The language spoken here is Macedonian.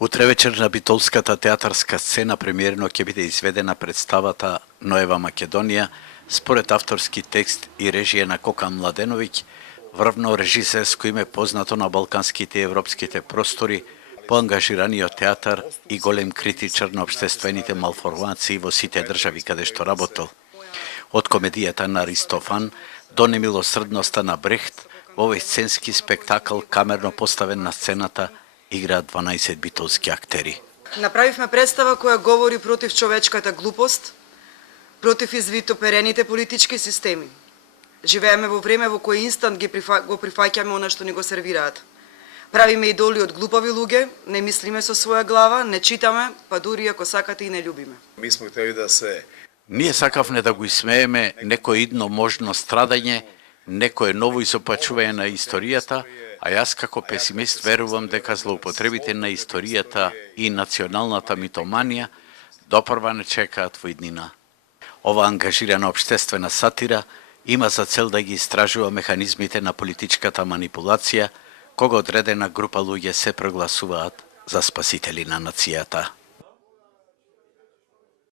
Утре вечер на Битолската театарска сцена премиерно ќе биде изведена представата Ноева Македонија според авторски текст и режија на Кокан Младеновиќ, врвно режисерско име познато на балканските и европските простори, поангажираниот театар и голем критичар на општествените малформации во сите држави каде што работел. Од комедијата на Аристофан до немилосрдноста на Брехт, во овој сценски спектакл камерно поставен на сцената играат 12 битолски актери. Направивме представа која говори против човечката глупост, против извитоперените политички системи. Живееме во време во кој инстант го прифаќаме она што ни го сервираат. Правиме идоли од глупави луѓе, не мислиме со своја глава, не читаме, па дури ако сакате и не љубиме. Ние сакавме да го исмееме некој идно можно страдање, некое ново изопачување на историјата, а јас како песимист верувам дека злоупотребите на историјата и националната митоманија допрва не чекаат во иднина. Ова ангажирана општествена сатира има за цел да ги истражува механизмите на политичката манипулација, кога одредена група луѓе се прогласуваат за спасители на нацијата.